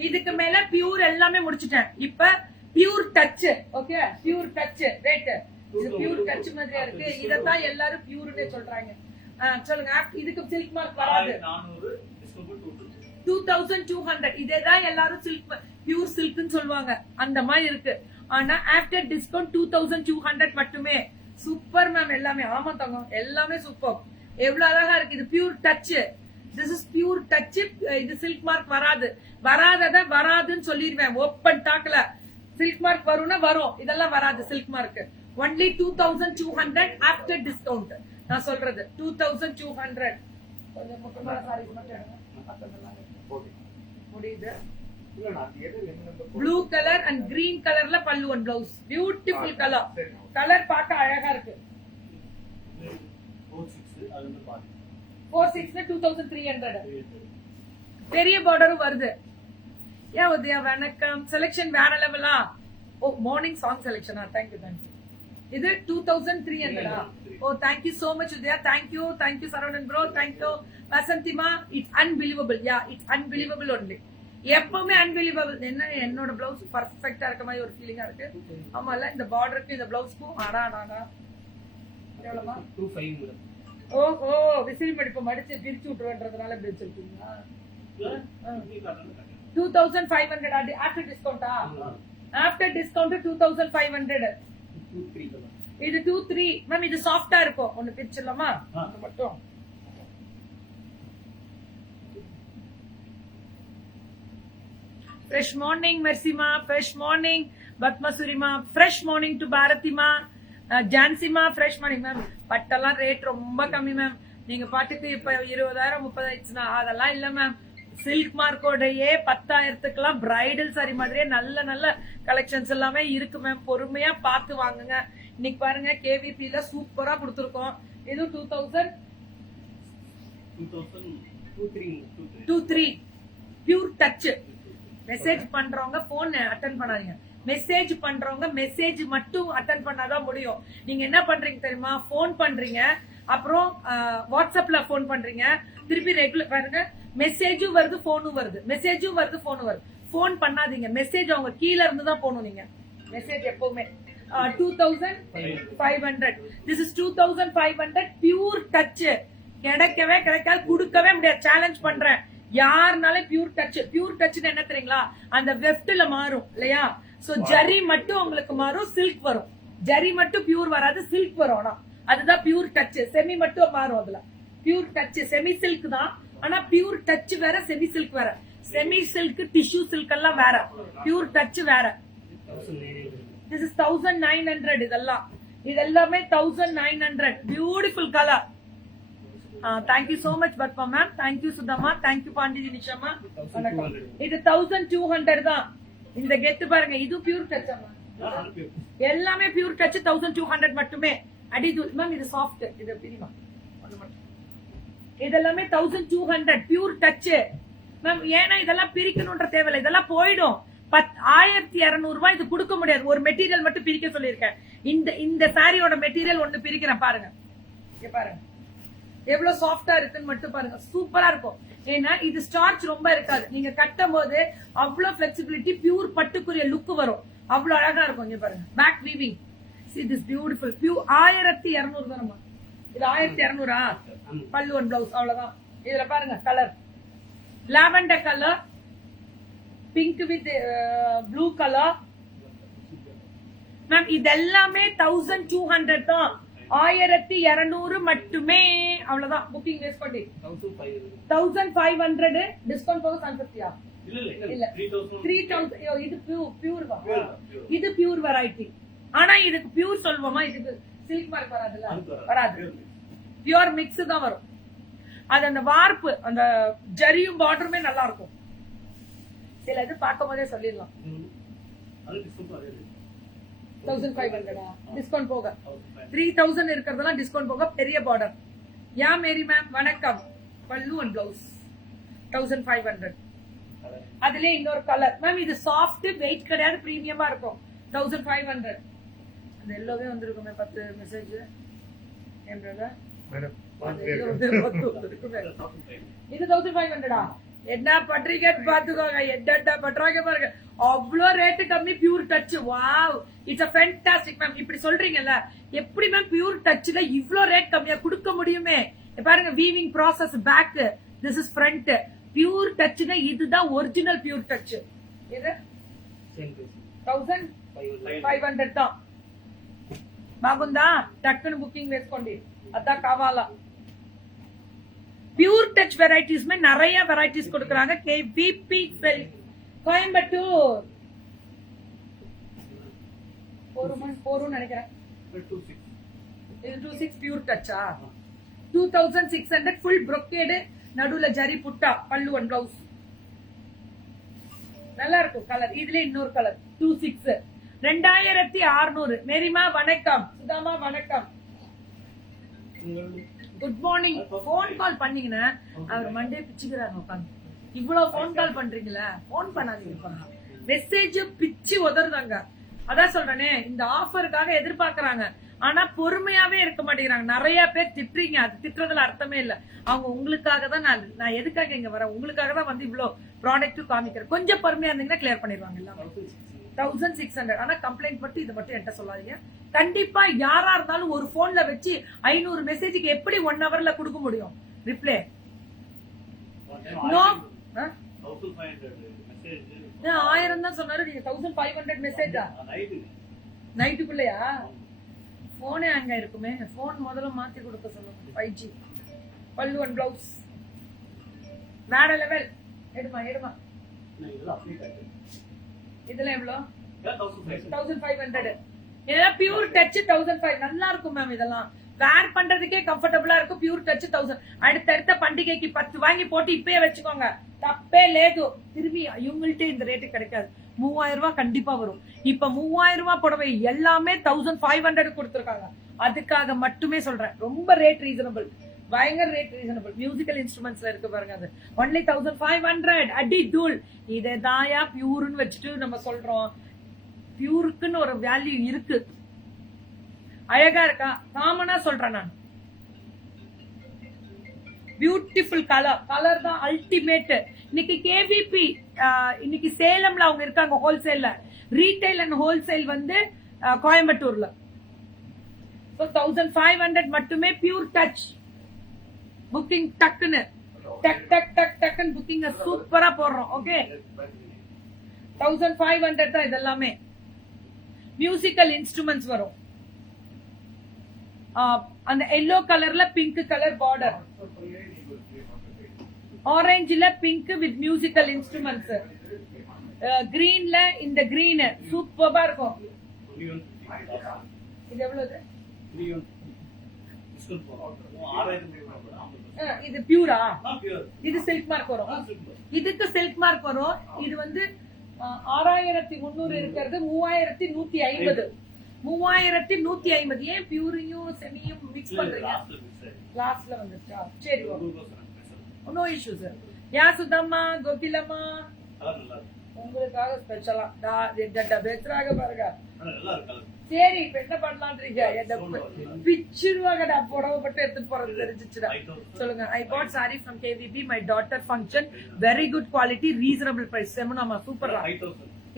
இதுக்கு மேல பியூர் எல்லாமே முடிச்சிட்டேன். இப்ப pure touch. Okay, pure touch rate. இது பியூர் டச் மாதிரியா இருக்கு. இதத்தான் எல்லாரும் பியூர்னே சொல்றாங்க. சொல்லுங்க. இதுக்கு சில்க் மார்க் வராது. 2200. இதேதான் எல்லாரும் சில்க் பியூர் சில்க்னு சொல்லுவாங்க. அந்த மாதிரி இருக்கு. ஆனா ஆஃப்டர் டிஸ்கவுண்ட் 2200 மட்டுமே. சூப்பர் மேம் எல்லாமே. ஆமா தங்கம் எல்லாமே சூப்பர். எவ்வளவு அழகா இருக்கு. இது pure touch. This is pure touch. இது சில்க் மார்க் வராது. வராதத வராதுன்னு சொல்லிடுவேன். ஓப்பன் டாக்ல சில்க் மார்க் வரும்னா வரும். இதெல்லாம் வராது silk mark. Only 2200 after discount. நான் சொல்றது 2200. கொஞ்சம் முக்கியமான சாரீஸ் மட்டும் முடியுது. இல்ல நான் எது என்ன ப்ளூ கலர் அண்ட் கிரீன் கலர்ல பல்லு அண்ட் பிளவுஸ். Beautiful colour. சரி. கலர் பார்க்க அழகா இருக்கு. 46 அது வந்து பாருங்க 46 2300. பெரிய பார்டரும் வருது. ஏன் உதயா வணக்கம். செலக்ஷன் வேற லெவலா? ஓ மார்னிங் சாங் செலக்ஷனா? Thank you thank you. இது 2300. Oh thank you so much Udaya. Thank you Saravanan bro. Thank you வசந்திமா. It's unbelievable. Yeah it's unbelievable only. எப்பவுமே அன்பிலீவபிள். என்ன என்னோட பிளவுஸ் பர்ஃபெக்ட்டா இருக்க மாதிரி ஒரு ஃபீலிங்கா இருக்கு. ஆமால இந்த பார்டருக்கு இந்த பிளவுஸ்க்கும் அடாடாடா எவ்வளவுமா? 25 மேடம். ஓஹோ விசிறி மடிப்பு மடிச்சு பிரிச்சு விட்டுருன்றதுனால இப்படி வச்சிருக்கீங்களா? 2500 ஆஃப்டர் டிஸ்கவுண்டா? After discount 2500. 23 கலர். இது 23 மேம். இது சாஃப்டா இருக்கும். ஒன்னு பிரிச்சிடலாமா? அது மட்டும் ஃப்ரெஷ் மார்னிங் மெர்சிமா. ஃப்ரெஷ் மார்னிங் பத்மசுரிமா. ஃப்ரெஷ் மார்னிங் டு பாரதிமா. ஜான்சிமா. Fresh morning ma'am. பட்டெல்லாம் ரேட் ரொம்ப கம்மி மேம். நீங்க பாட்டுக்கு இப்ப 20,000 30,000 அதெல்லாம் இல்ல மேம். சில்க் மார்க்கோடையே 10,000க்குலாம் பிரைடல் சாரி மாதிரியே நல்ல நல்ல கலெக்ஷன்ஸ் எல்லாமே இருக்கு மேம். பொறுமையா பார்த்து வாங்குங்க. இன்னைக்கு பாருங்க கேவிபில சூப்பரா கொடுத்துருக்கோம். இது 23 பியூர் டச். மெசேஜ் பண்றவங்க போன் அட்டென்ட் பண்ணாதீங்க. மெசேஜ் பண்றவங்க மெசேஜ் மட்டும் அட்டென்ட் பண்ணாதான் முடியும். நீங்க என்ன பண்றீங்க தெரியுமா? போன் பண்றீங்க, அப்புறம் வாட்ஸ்அப்ல போன் பண்றீங்க, திருப்பி ரெகுலர் பாருங்க மெசேஜும் வருது போனும் வருது. மெசேஜும் வருது போனும் வருது. போன் பண்ணாதீங்க. மெசேஜ் அவங்க கீழ இருந்து தான் போகணும். நீங்க மெசேஜ் எப்பவுமே 2500. This is 2500 pure touch. கிடைக்கவே கிடைக்காது, கொடுக்கவே முடியாது. சேலஞ்ச் பண்றேன். யாருனாலும் பியூர் டச். பியூர் டச் என்ன தெரியுங்களா? அந்த வெஃப்ட்ல மாறும் இல்லையா? சோ ஜரி மட்டும் உங்களுக்கு மாறும், சில்க் வரும். ஜரி மட்டும் பியூர் வராது, சில்க் வரும். ஆனா அதுதான் பியூர் டச். செமி மட்டும் மாறும். அதுல பியூர் டச் செமி சில்க் தான். ஆனா பியூர் டச் வேற, செமி சில்க் வேற. செமி சில்க் டிஷ்யூ சில்க் எல்லாம் வேற, பியூர் டச் வேற. This is 1900. இதெல்லாமே 1900. Beautiful colour. Thank you so much Padma ma'am. Thank you சுதமா. தேங்க்யூ பாண்டிஜி நிஷாமா. இது 1200 தான். இந்த கெத்து பாருங்க. இது பியூர் டச். எல்லாமே பியூர் டச். 1200 மட்டுமே. அடி மேம் இது சாஃப்ட். இது பிரிமா இதெல்லாமே 1200 பியூர் டச் மேம். ஏன்னா இதெல்லாம் பிரிக்கணும்ன்ற தேவையில்லை. இதெல்லாம் போயிடும். 1200 ரூபாய் இது கொடுக்க முடியாது. ஒரு மெட்டீரியல் மட்டும் பிரிக்க சொல்லியிருக்கேன். இந்த சாரியோட மெட்டீரியல் ஒண்ணு பிரிக்கிறேன் பாருங்க. பாருங்க எவ்வளவு சாஃப்டா இருக்குன்னு மட்டும் பாருங்க. சூப்பரா இருக்கும். ஏன்னா இது ஸ்டார்ச் ரொம்ப இருக்காது. நீங்க கட்டும் போது அவ்வளவு பிளெக்சிபிலிட்டி, பியூர் பட்டுக்குரிய லுக் வரும். அவ்வளவு அழகா இருக்கும். இங்க பாருங்க back weaving. See this beautiful pure 1200 தானமா? இது 1200. பல்லு ஒன் பிளவுஸ் அவ்வளவுதான். இதுல பாருங்க colour lavender colour, pink with blue colour ma'am. இதெல்லாமே 1200 தான். 1200 மட்டுமே. அவ்வளவுதான். புக்கிங் வேஸ்ட் பண்ணி 1500 டிஸ்கவுண்ட் போக 750. இல்ல 3000. இது பியூர் தான். இது பியூர் வெரைட்டி. ஆனா இதுக்கு பியூர் சொல்வோமா? இதுக்கு சில்க் மார்க் வராதுல்ல? வராது. பியூர் மிக்ஸ் தான் வரும். அது அந்த வார்ப்பு, அந்த ஜரியும் பார்டருமே நல்லா இருக்கும். சில இது பார்க்கும் போதே சொல்லிடலாம். 1500 டிஸ்கவுண்ட் போக 3000 இருக்கிறதெல்லாம் டிஸ்கவுண்ட் போக பெரிய பார்டர். யா மேரி மேம் வணக்கம். பல்லு அண்ட் பிளவுஸ் 1500. அதுல இன்னொரு கலர் மேம். இது சாஃப்ட், வெயிட் கிடையாது, பிரீமியமா இருக்கும். 1500. அந்த எல்லோவே வந்திருக்குமே 10 மெசேஜ் என்றத. இது 1500. என்ன பண்றீங்க பாத்துக்கோங்க. என்ன பண்றாங்க பாருங்க. அவ்வளோ ரேட்டு கம்மி. Pure touch. Wow, it's a fantastic ma'am. இப்படி சொல்றீங்கல்ல, எப்படி மேம் பியூர் டச்ல இவ்ளோ ரேட் கம்மியா கொடுக்க முடியுமே? பாருங்க weaving process back, this is front. Pure டச்னா இதுதான் ஒரிஜினல் பியூர் டச். இது 1500 தான். బాగుందా? టక్కున బుకింగ్ వేసుకోండి. అదా కావాలా? பியூர் டச் வெரைட்டிஸ் நிறைய வெரைட்டிஸ் கொடுக்கறாங்க. கேவிபி கோயம்புத்தூர். போரும் நினைக்கிறேன். இது 26 பியூர் டச்சா? 2600 ஃபுல் brocade, நடுவுல ஜரி புட்டா, பல்லு அண்ட் பிளவுஸ். நல்லா இருக்கும் கலர். இதுல இன்னொரு கலர் 26 2600. மேரிமா வணக்கம், சுதாமா வணக்கம், குட் மார்னிங். போன் கால் பண்ணீங்கன்னா அவர் மண்டே பிச்சுக்கிறாங்க உட்காந்து. இவ்வளவு போன் கால் பண்றீங்களா? போன் பண்ணாதீங்க, மெசேஜ் பிச்சு உதறதாங்க. அதான் சொல்றேனே, இந்த ஆஃபருக்காக எதிர்பார்க்கறாங்க, ஆனா பொறுமையாவே இருக்க மாட்டேங்கிறாங்க. நிறைய பேர் திட்டுறீங்க, அது திட்டுறதுல அர்த்தமே இல்ல. அவங்க உங்களுக்காக தான் நான் எதுக்காக இங்க வரேன், உங்களுக்காக தான் வந்து இவ்வளவு ப்ராடக்ட் காமிக்கிறேன். கொஞ்சம் பொறுமையா இருந்தீங்கன்னா கிளியர் பண்ணிடுவாங்க எல்லாமே. 1600. ஆனா கம்ப்ளைண்ட் மட்டும் இதை மட்டும் என்கிட்ட சொல்லாதீங்க. கண்டிப்பா யாரா இருந்தாலும் ஒரு போன்ல வச்சு 500 மெசேஜுக்கு எப்படி 1 ஹவர்ல கொடுக்க முடியும் ரிப்ளை? நோ, 1000 தான் சொன்னாரு, நீங்க 1500 மெசேஜா நைட்டுக்குள்ளயா? போனே அங்க இருக்குமே. போன் முதல்ல மாத்தி கொடுக்க சொல்லுங்க. 5G பல்லு அண்ட் பிளவுஸ் வேற லெவல். எடுமா இதுல எவ்வளவு? 1500. இதெல்லாம் பியூர் டச் 1500. நல்லா இருக்கும் மேம். இதெல்லாம் வேர் பண்றதுக்கே கம்ஃபர்டபுளா இருக்கும். Pure touch 1000. அடுத்த பண்டிகைக்கு 10 வாங்கி போட்டு இப்பயே வச்சுக்கோங்க, தப்பே லேது. திரும்பி இவங்கள்ட்ட இந்த ரேட்டு கிடைக்காது. 3000 ரூபாய் கண்டிப்பா வரும். இப்ப 3000 ரூபாய் புடவை எல்லாமே 1500 கொடுத்துருக்காங்க. அதுக்காக மட்டுமே சொல்றேன். ரொம்ப ரேட் ரீசனபிள், பயங்கர ரேட் ரீசனபிள். மியூசிக்கல் இன்ஸ்ட்ருமெண்ட்ஸ்ல இருக்கு பாருங்க, அது ஒன்லி 1500. அடி தூள். இதை தாயா பியூர்னு வச்சுட்டு நம்ம சொல்றோம். பியூருக்குன்னு ஒரு வேல்யூ இருக்கு. அழகா இருக்கா? காமனா சொல்றேன் நான். பியூட்டிஃபுல் கலர் தான் அல்டிமேட். இன்னைக்கு கேவிபி இன்னைக்கு சேலம்ல அவங்க இருக்காங்க ஹோல்சேல்ல. ரீட்டைல் அண்ட் ஹோல்சேல் வந்து கோயம்புத்தூர்ல. 1500 மட்டுமே பியூர் டச். புக்கிங் டக்குன்னு டக்குன்னு புக்கிங் சூப்பரா போடுறோம். ஓகே, 1500 தான் இதெல்லாமே. மியூசிக்கல் இன்ஸ்ட்ருமெண்ட்ஸ் வரும். அந்த எல்லோ கலர்ல பிங்க் கலர் பார்டர், ஆரஞ்சுல பிங்க் வித் மியூசிக்கல் இன்ஸ்ட்ருமெண்ட்ஸ், கிரீன்ல இந்த கிரீன் சூப்பரா இருக்கும். இது எவ்வளவு? இது பியூரா? இது சில்க் மார்க் வரும். இதுக்கு சில்க் மார்க் வரும். இது வந்து 6300 இருக்கிறது 3150. 3150. ஏன் பியூரையும் செமியும் மிக்ஸ் பண்றீங்க? லாஸ்ட்ல வந்துச்சா? சரி, நோ இஷ்யூ சார். யா சுதம்மா, கோகிலம்மா, உங்களுக்காக ஸ்பெஷலா பேசுறாங்க பாருங்க. சரி, இப்ப என்ன பண்ணலான்றீங்க? பிச்சிருவாங்க. நான் புடவை மட்டும் எடுத்துட்டு போறது தெரிஞ்சிச்சுடா. சொல்லுங்க. I bought saree from KVB, my daughter function, very good quality, reasonable price. செமனாமா, சூப்பரா.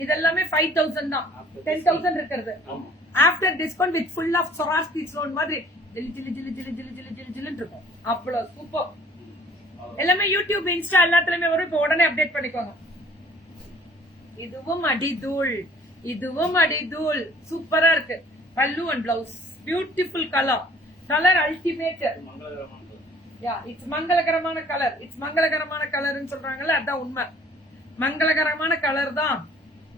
இதெல்லாமே 5000 தான். 10000 இருக்கிறது. After discount with full of Swarovski stone மாதிரி ஜிலி ஜிலி ஜிலி ஜிலி ஜிலி ஜிலி ஜிலி ஜிலின்னு இருக்கும். அவ்வளவு சூப்பர். எல்லாமே யூடியூப், இன்ஸ்டா எல்லாத்துலயுமே வரும். இப்ப உடனே அப்டேட் பண்ணிக்கோங்க. இதுவும் அடிதூள், இதுவும் அடிதூள். சூப்பரா இருக்கு. பல்லு and blouse beautiful colour ultimate. Yeah, it's மங்களகரமான கலர். இட்ஸ் மங்களகரமான கலர்னு சொல்றாங்கல்ல, அதான் உண்மை. மங்களகரமான கலர் தான்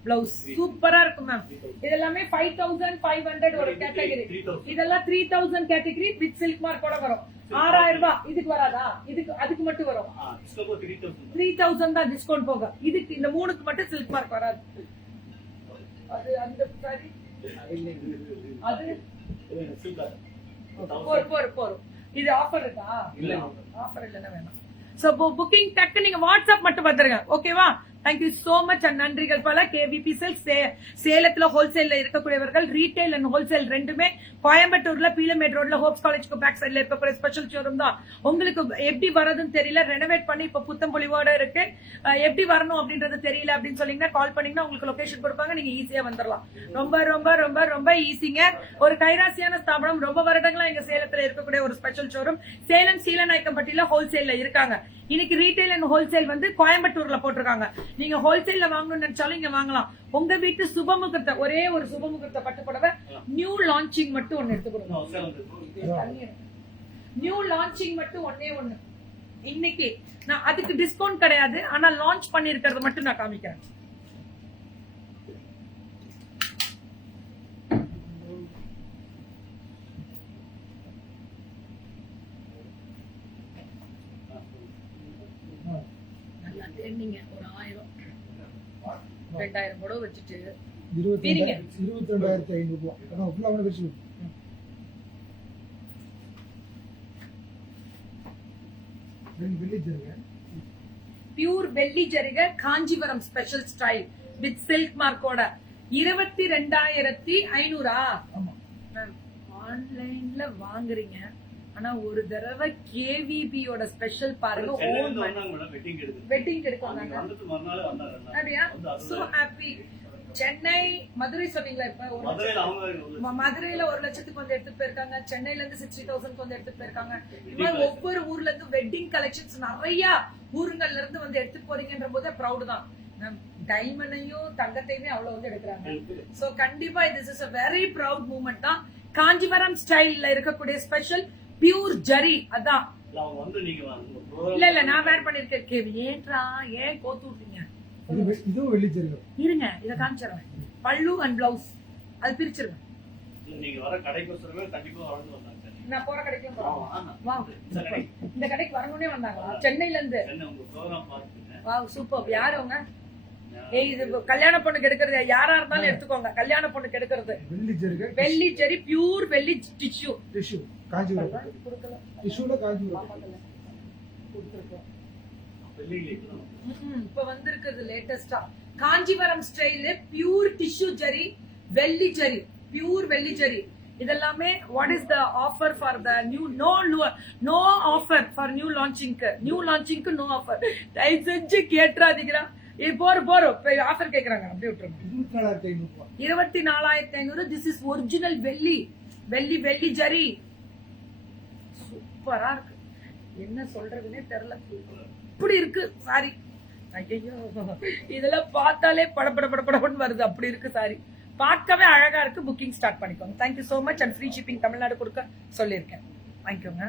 பிளவுஸ். சூப்பரா இருக்கும் மேம். இதெல்லாமே 5500 ஒரு கேட்டகரி. இதெல்லாம் 3000 கேட்டகரி வித் சில்க் மார்க்கோட வரும். 6000 ரூபாய். இதுக்கு வராதா? இதுக்கு அதுக்கு மட்டும் வரும். 3000 தான் டிஸ்கவுண்ட் போக. இதுக்கு இந்த மூணுக்கு மட்டும் சில்க் மார்க் வராது. அது அந்த சாரி அது போரும். இது ஆஃபர் இருக்கா? இல்ல, ஆஃபர் இல்லன்னா வேணாம். சோ புக்கிங் டக்கு நீங்க வாட்ஸ்அப் மட்டும் வந்துருங்க. ஓகேவா? தேங்க்யூ சோ மச் அண்ட் நன்றிகள் பல. கேவிபி சில்க் சேலத்துல ஹோல்சேல்ல இருக்கக்கூடியவர்கள். ரீட்டைல் அண்ட் ஹோல்சேல் ரெண்டுமே கோயம்புத்தூர்ல பீலமேட் ரோட்ல ஹோப்ஸ் காலேஜ்க்கு பேக் சைட்ல இருக்கக்கூடிய ஸ்பெஷல் ஷோரூம் தான். உங்களுக்கு எப்படி வரதுன்னு தெரியல, ரெனோவேட் பண்ணி இப்ப புத்தம் பொலிவோட இருக்கு. எப்படி வரணும் அப்படின்றது தெரியல அப்படின்னு சொன்னீங்கன்னா கால் பண்ணீங்கன்னா உங்களுக்கு லொகேஷன் கொடுப்பாங்க. நீங்க ஈஸியா வந்துடலாம். ரொம்ப ரொம்ப ரொம்ப ரொம்ப ஈஸிங்க. ஒரு கைராசியான ஸ்தாபனம். ரொம்ப வருடங்களா எங்க சேலத்துல இருக்கக்கூடிய ஒரு ஸ்பெஷல் ஷோரூம். சேலம் சீலநாயக்கம்பட்டியில ஹோல்சேல்ல இருக்காங்க. இன்னைக்கு ரீட்டைல் அண்ட் ஹோல்சேல் வந்து கோயம்புத்தூர்ல போட்டிருக்காங்க. நீங்க ஹோல்சேல்ல வாங்கணும்னு நினைச்சாலும் இங்க வாங்கலாம். உங்க வீட்டு சுபமுகூர்த்த ஒரே ஒரு சுபமுகூர்த்த பட்டு புடவை நியூ லான்ச்சிங் மட்டும் ஒன்னு எடுத்து கொடுங்க. நியூ லான்ச்சிங் மட்டும் ஒன்னே ஒண்ணு. இன்னைக்கு நான் அதுக்கு டிஸ்கவுண்ட் கிடையாது, ஆனா லான்ச் பண்ணி இருக்கிறது மட்டும் நான் காமிக்கிறேன். நல்லா தேடிங்க ஒரு 1000. 2000 புடவை வச்சுட்டு 22,500 ரூபா. அதான் ஃபுல்லா அவன வெச்சு. வில்லேஜ் இருங்க. பியூர் வெள்ளி ஜரிகை Kanchipuram special style with silk மார்க்கோட 22,500. ஆமா. ஆன்லைன்ல வாங்குறீங்க, ஆனா ஒரு தடவை கேவிபியோட ஸ்பெஷல் பாருங்க. வெட்டிங் எடுக்கணும். அப்படியா? So happy. சென்னை, மதுரை சொன்னீங்களா? இப்ப மதுரையில 1 லட்சத்துக்கு வந்து எடுத்துட்டு போயிருக்காங்க. சென்னையில இருந்து 60,000 வந்து எடுத்துட்டு போயிருக்காங்க. இந்த மாதிரி ஒவ்வொரு ஊர்ல இருந்து வெட்டிங் கலெக்ஷன்ஸ் நிறைய ஊருங்கள்ல இருந்து வந்து எடுத்துட்டு போறீங்கன்ற போது ப்ரௌட் தான். டைமண்டையும் தங்கத்தையுமே அவ்வளவு வந்து எடுக்கிறாங்க. சோ கண்டிப்பா this is a very proud moment தான். காஞ்சிபுரம் ஸ்டைல்ல இருக்கக்கூடிய ஸ்பெஷல் பியூர் ஜரி. அதான் இல்ல நான் வேர் பண்ணிருக்கேன். கேவி ஏன்றா ஏன் கோத்து விட்டீங்க? இதுவும் வெள்ளி ஜரிகை. இருங்க, இத காமிச்சிடுறேன். பல்லு அண்ட் பிளவுஸ் அது பிரிச்சிருங்க. நீங்க வர கடைக்கு கண்டிப்பா வளர்ந்து வந்தாங்க. நான் போற கடைக்கு இந்த கடைக்கு வரணும்னே வந்தாங்களா? சென்னையில இருந்து. உங்க ப்ரோகிராம் பார்த்துட்டேன். Wow super. யாருங்க? ஏய், இது கல்யாண பொண்ணுக்கு எடுக்கிறது. யாரா இருந்தாலும் எடுத்துக்கோங்க. கல்யாண பொண்ணுக்கு எடுக்கிறது வெள்ளி ஜரிகை. வெள்ளி ஜரி, பியூர் வெள்ளி டிஷ்யூ. காஞ்சிபுரம் டிஷ்யூல காஞ்சிபுரம் கொடுத்துருக்கோம். வெள்ளியில இப்ப வந்திருக்கிறது லேட்டஸ்டா காஞ்சிபுரம் ஸ்டைல் பியூர் டிஷ்யூ ஜரி, வெள்ளி ஜரி, பியூர் வெள்ளி ஜரி. இதெல்லாமே what is the offer for the new? No offer for new லான்ச்சிங்க்கு நோ ஆஃபர். தயவு செஞ்சு கேட்டுறாதீங்களா? இது போறோம் ஆஃபர் கேக்குறாங்க. அப்படியே விட்டுருங்க. 24,500. திஸ் இஸ் ஒரிஜினல் வெள்ளி வெள்ளி ஜரி. சூப்பரா இருக்கு. என்ன சொல்றதுன்னே தெரியல. இப்படி இருக்கு சாரி. ஐயோ, இதெல்லாம் பார்த்தாலே படபடன்னு வருது. அப்படி இருக்கு சாரி. பார்க்கவே அழகா இருக்கு. புக்கிங் ஸ்டார்ட் பண்ணிக்கோங்க. Thank you so much. And free shipping Tamil Nadu கொடுக்க சொல்லியிருக்கேன். தேங்க்யூங்க.